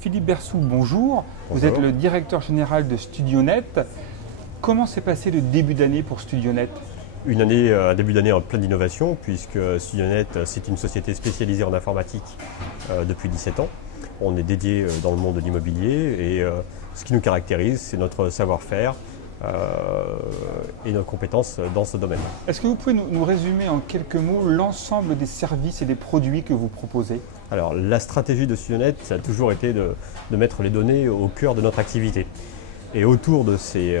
Philippe Bersou, bonjour. Vous Bonjour. êtes le directeur général de StudioNet. Comment s'est passé le début d'année pour StudioNet? Un début d'année en pleine innovation, puisque StudioNet, c'est une société spécialisée en informatique depuis 17 ans. On est dédié dans le monde de l'immobilier et ce qui nous caractérise, c'est notre savoir-faire et nos compétences dans ce domaine. Est-ce que vous pouvez nous résumer en quelques mots l'ensemble des services et des produits que vous proposez? Alors, la stratégie de StudioNet, ça a toujours été de mettre les données au cœur de notre activité. Et autour de ces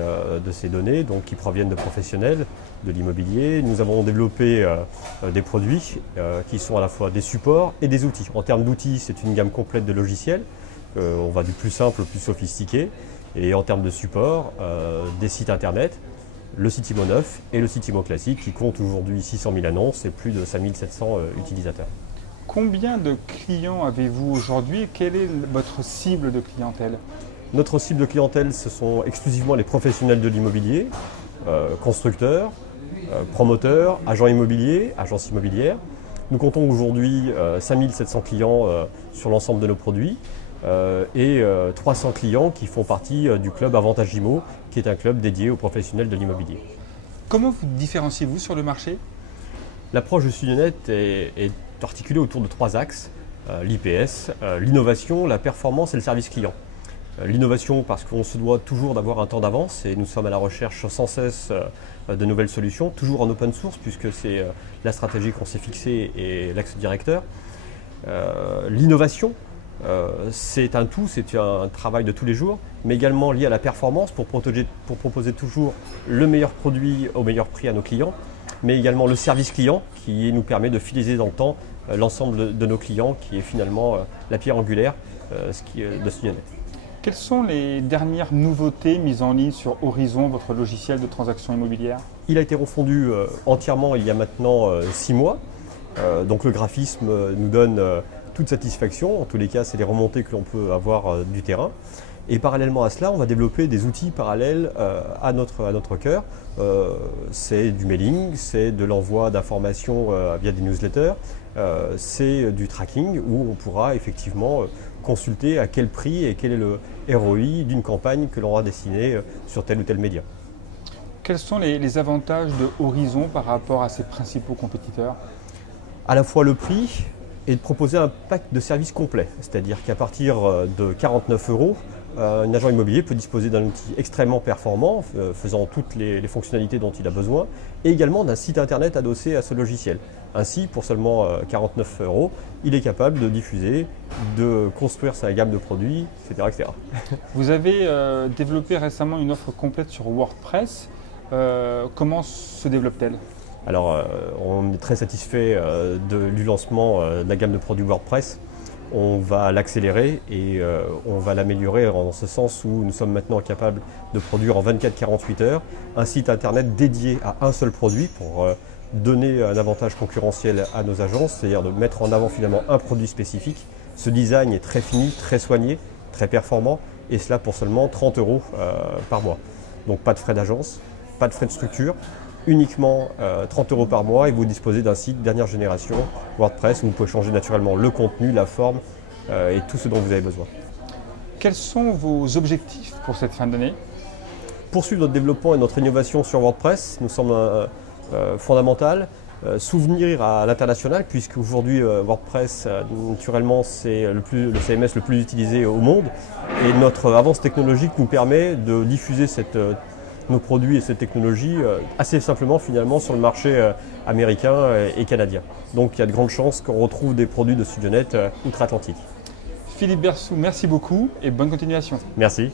données, donc, qui proviennent de professionnels de l'immobilier, nous avons développé des produits qui sont à la fois des supports et des outils. En termes d'outils, c'est une gamme complète de logiciels. On va du plus simple au plus sophistiqué. Et en termes de support, des sites internet, le site IMO 9 et le site IMO classique qui compte aujourd'hui 600 000 annonces et plus de 5700 utilisateurs. Combien de clients avez-vous aujourd'hui et quelle est votre cible de clientèle? Notre cible de clientèle, ce sont exclusivement les professionnels de l'immobilier, constructeurs, promoteurs, agents immobiliers, agences immobilières. Nous comptons aujourd'hui 5700 clients sur l'ensemble de nos produits et 300 clients qui font partie du club Avantage Immo, qui est un club dédié aux professionnels de l'immobilier. Comment vous différenciez-vous sur le marché? L'approche de StudioNet est articulée autour de 3 axes, l'IPS, l'innovation, la performance et le service client. L'innovation parce qu'on se doit toujours d'avoir un temps d'avance et nous sommes à la recherche sans cesse de nouvelles solutions, toujours en open source puisque c'est la stratégie qu'on s'est fixée et l'axe directeur. L'innovation, c'est un tout, c'est un travail de tous les jours, mais également lié à la performance pour proposer toujours le meilleur produit au meilleur prix à nos clients, mais également le service client qui nous permet de fidéliser dans le temps l'ensemble de nos clients qui est finalement la pierre angulaire de StudioNet. Quelles sont les dernières nouveautés mises en ligne sur Horizon, votre logiciel de transaction immobilière? Il a été refondu entièrement il y a maintenant 6 mois. Donc le graphisme nous donne toute satisfaction. En tous les cas, c'est les remontées que l'on peut avoir du terrain. Et parallèlement à cela, on va développer des outils parallèles à notre cœur. C'est du mailing, c'est de l'envoi d'informations via des newsletters, c'est du tracking où on pourra effectivement consulter à quel prix et quel est le ROI d'une campagne que l'on aura dessinée sur tel ou tel média. Quels sont les avantages de Horizon par rapport à ses principaux compétiteurs? À la fois le prix et de proposer un pack de services complet. C'est-à-dire qu'à partir de 49 €, un agent immobilier peut disposer d'un outil extrêmement performant, faisant toutes les fonctionnalités dont il a besoin, et également d'un site internet adossé à ce logiciel. Ainsi, pour seulement 49 €, il est capable de diffuser, de construire sa gamme de produits, etc. etc. Vous avez développé récemment une offre complète sur WordPress. Comment se développe-t-elle? Alors, on est très satisfait du lancement de la gamme de produits WordPress. On va l'accélérer et on va l'améliorer dans ce sens où nous sommes maintenant capables de produire en 24-48 heures un site internet dédié à un seul produit pour donner un avantage concurrentiel à nos agences, c'est-à-dire de mettre en avant finalement un produit spécifique. Ce design est très fini, très soigné, très performant et cela pour seulement 30 € par mois. Donc pas de frais d'agence, pas de frais de structure, uniquement 30 € par mois et vous disposez d'un site dernière génération WordPress où vous pouvez changer naturellement le contenu, la forme et tout ce dont vous avez besoin. Quels sont vos objectifs pour cette fin d'année? Poursuivre notre développement et notre innovation sur WordPress nous semble fondamental. Souvenir à l'international puisque aujourd'hui WordPress naturellement c'est le CMS le plus utilisé au monde et notre avance technologique nous permet de diffuser nos produits et cette technologie assez simplement finalement sur le marché américain et canadien. Donc il y a de grandes chances qu'on retrouve des produits de StudioNet outre-Atlantique. Philippe Bersou, merci beaucoup et bonne continuation. Merci.